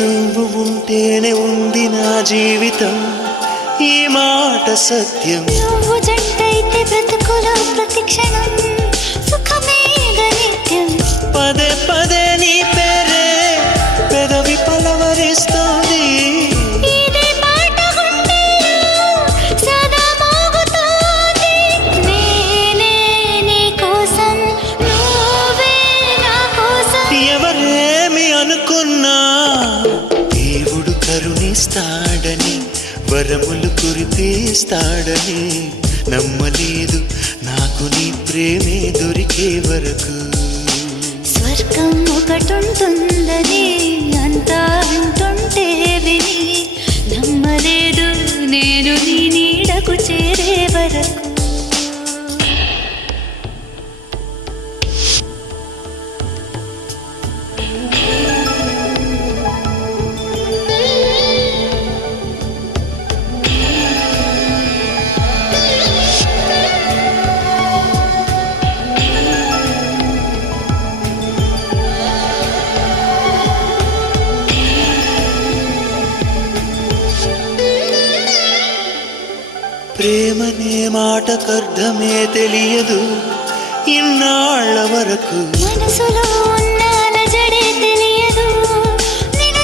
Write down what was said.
నువ్వు ఉంటేనే ఉంది నా జీవితం, ఈ మాట సత్యం. నువ్వు జంటైతే బ్రతుకులో ప్రతిక్షణం సుఖమే నిత్యం. పదే పదే నీ పేరే పెదవి పలవరిస్తోంది. ఇదే పాట గుండెల్లో సదా మోగుతోంది. నేనే నీ కోసం, నువ్వే నా కోసం. ఎవరేమి అనుకున్నా దేవుడు కరుణిస్తాడని, వరములు కురిపిస్తాడని నమ్మలేదు నాకు నీ ప్రేమే దొరికే వరకు. స్వర్గం ఒకటుంటుందని అంతా వింటుంటే విని నమ్మలేదు నేను నీ నీడకు చేరే వరకు. ప్రేమనే మాటకర్థమే తెలియదు ఇన్నాళ్ల వరకు. మనసులో